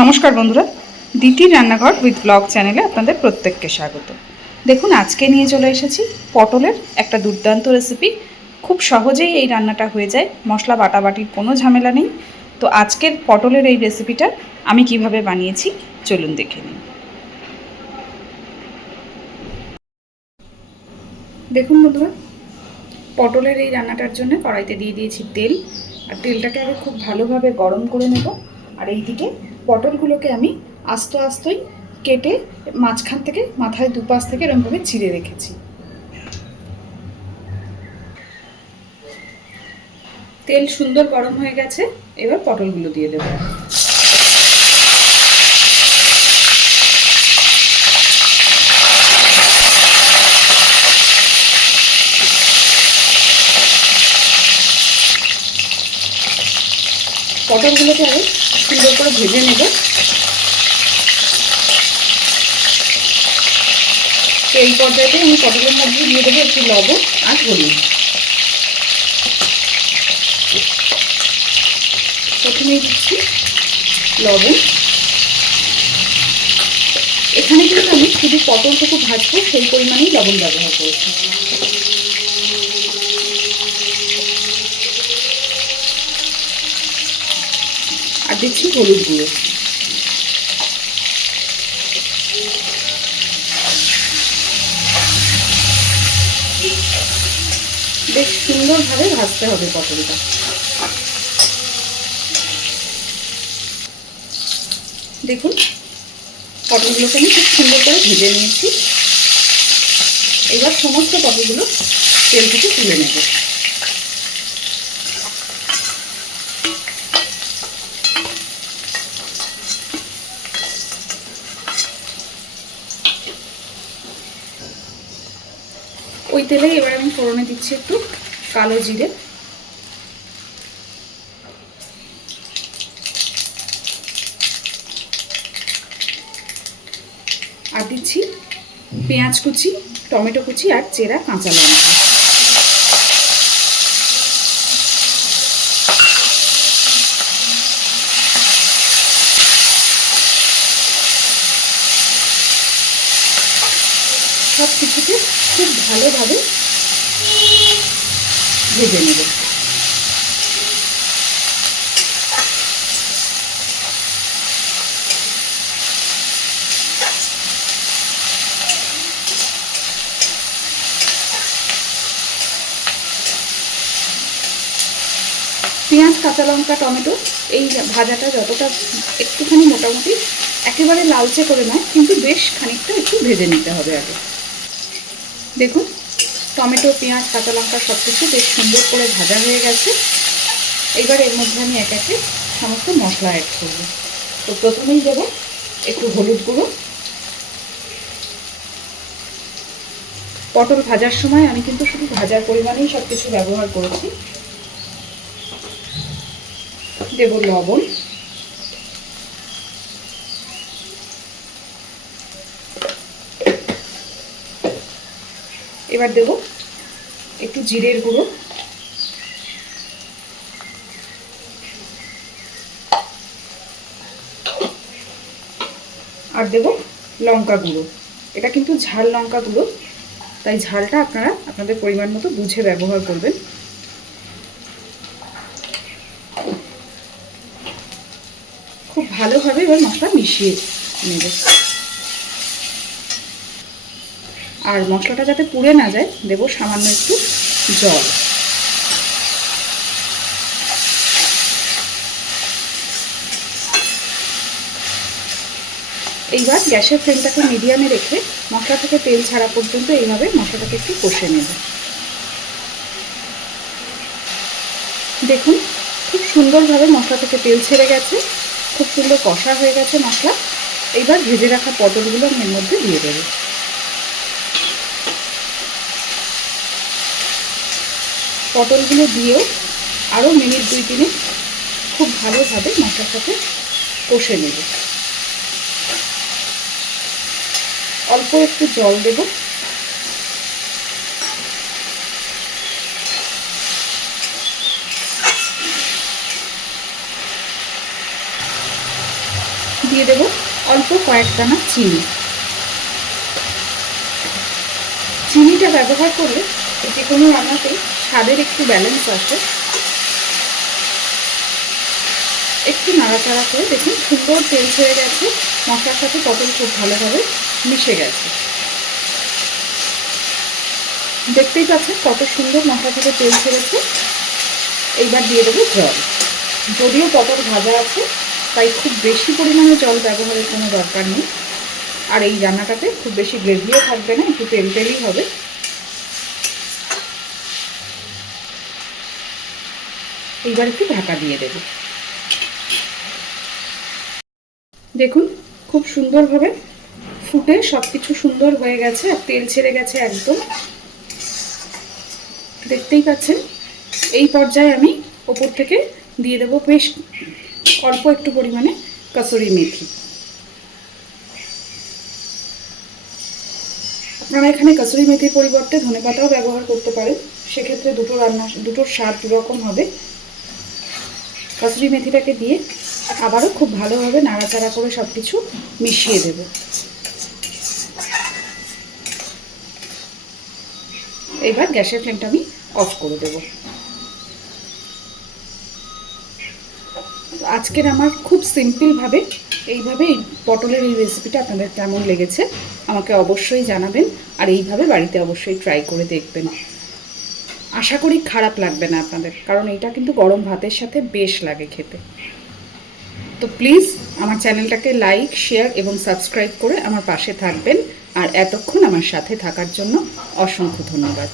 নমস্কার বন্ধুরা, দিতির রান্নাঘর উইথ ব্লগ চ্যানেলে আপনাদের প্রত্যেককে স্বাগত। দেখুন, আজকে নিয়ে চলে এসেছি পটলের একটা দুর্দান্ত রেসিপি। খুব সহজেই এই রান্নাটা হয়ে যায়, মশলা বাটাবাটির কোনো ঝামেলা নেই। তো আজকের পটলের এই রেসিপিটা আমি কিভাবে বানিয়েছি চলুন দেখে নিন। দেখুন বন্ধুরা, পটলের এই রান্নাটার জন্য কড়াইতে দিয়ে দিয়েছি তেল। আর তেলটাকে আগে খুব ভালোভাবে গরম করে নেব। আর এইদিকে পটলগুলোকে আমি আস্ত আস্তই কেটে মাঝখান থেকে মাথায় দুপাশ থেকে এরকমভাবে চিড়ে রেখেছি। তেল সুন্দর গরম হয়ে গেছে, এবার পটলগুলো দিয়ে দেব। পটলগুলোকে আগে সুন্দর করে ভেজে নেব। এই পর্যায়ে আমি পটলের মধ্যে দিয়ে দেবো একটু লবণ আর হলুদ। প্রথমেই দিচ্ছি লবণ। এখানে কিন্তু আমি শুধু পটলটুকু ভাজবো, সেই পরিমাণেই লবণ ব্যবহার করেছি। আর দিচ্ছি হলুদ গুঁড়ো। বেশ সুন্দরভাবে ভাজতে হবে পটলটা। দেখুন, পটলগুলোকে আমি খুব সুন্দর করে ভেজে নিয়েছি। এবার সমস্ত পটলগুলো তেল থেকে তুলে নেব। ওই তেলেই এবার আমি ফোড়নে দিচ্ছি একটু কালো জিরে, আর দিচ্ছি পেঁয়াজ কুচি, টমেটো কুচি আর চেরা কাঁচা লঙ্কা। সব কিছুকে খুব ভালোভাবে ভেজে নেব। পেঁয়াজ, কাঁচা লঙ্কা, টমেটো এই ভাজাটা যতটা একটুখানি মোটামুটি একেবারে লালচে করে নয়, কিন্তু বেশ খানিকটা একটু ভেজে নিতে হবে আগে। দেখুন, টমেটো, পেঁয়াজ, কাঁচা লঙ্কা সব কিছু বেশ সুন্দর করে ভাজা হয়ে গেছে। এবার এর মধ্যে আমি এক একে সমস্ত মশলা অ্যাড করব। তো প্রথমেই দেব একটু হলুদ গুঁড়ো। পটল ভাজার সময় আমি কিন্তু শুধু ভাজার পরিমাণেই সব কিছু ব্যবহার করেছি। দেব লবণ, এবার দেব একটু জিরের গুঁড়ো, আর দেব লঙ্কা গুঁড়ো। এটা কিন্তু ঝাল লঙ্কা গুঁড়ো, তাই ঝালটা আপনারা আপনাদের পরিমাণ মতো বুঝে ব্যবহার করবেন। খুব ভালোভাবে এবার মশলা মিশিয়ে নেব। আর মশলাটা যাতে পুড়ে না যায়, দেব সামান্য একটু জল। এইবার গ্যাসের ফ্লেমটাকে মিডিয়ামে রেখে মশলা থেকে তেল ছাড়া পর্যন্ত এইভাবে মশলাটাকে একটু কষে নেব। দেখুন, খুব সুন্দরভাবে মশলা থেকে তেল ছেড়ে গেছে, খুব সুন্দর কষা হয়ে গেছে মশলা। এইবার ভেজে রাখা পটলগুলো আমি এর মধ্যে দিয়ে দেব। পটলগুলো দিয়েও আরও মিনিট 2-3 খুব ভালোভাবে মশলার সাথে কষে নেব। অল্প একটু জল দেব। দিয়ে দেব অল্প কয়েক দানা চিনি। চিনিটা ব্যবহার করলে যে কোনো রান্নাতে স্বাদের একটু ব্যালেন্স আসে। একটু নাড়াচাড়া করে দেখুন সুন্দর তেল ছেড়ে গেছে, মশলার সাথে পটল খুব ভালোভাবে মিশে গেছে। দেখতেই পাচ্ছেন কত সুন্দর মশলা থেকে তেল ছেড়েছে। এইবার দিয়ে দেবো জল। যদিও পটল ভাজা আছে তাই খুব বেশি পরিমাণে জল ব্যবহারের কোনো দরকার নেই। আর এই রান্নাটাতে খুব বেশি গ্রেভিও থাকবে না, একটু তেল তেলই হবে। এইবার একটু ঢাকা দিয়ে দেব। দেখুন খুব সুন্দরভাবে ফুটে সব কিছু সুন্দর হয়ে গেছে আর তেল ছেড়ে গেছে একদম, দেখতেই পাচ্ছেন। এই পর্যায়ে আমি ওপর থেকে দিয়ে দেবো বেশ অল্প একটু পরিমাণে কাসুরি মেথি। আপনারা এখানে কাসুরি মেথির পরিবর্তে ধনেপাতাও ব্যবহার করতে পারেন, সেক্ষেত্রে দুটোর স্বাদ দুরকম হবে। কাসুরি মেথিটাকে দিয়ে আবারও খুব ভালোভাবে নাড়াচাড়া করে সব কিছু মিশিয়ে দেব। এবার গ্যাসের ফ্লেমটা আমি অফ করে দেব। আজকের আমার খুব সিম্পলভাবে এইভাবে পটলের এই রেসিপিটা আপনাদের কেমন লেগেছে আমাকে অবশ্যই জানাবেন, আর এইভাবে বাড়িতে অবশ্যই ট্রাই করে দেখবেন। আশা করি খারাপ লাগবে না আপনাদের, কারণ এটা কিন্তু গরম ভাতের সাথে বেশ লাগে খেতে। তো প্লিজ আমার চ্যানেলটাকে লাইক, শেয়ার এবং সাবস্ক্রাইব করে আমার পাশে থাকবেন। আর এতক্ষণ আমার সাথে থাকার জন্য অসংখ্য ধন্যবাদ।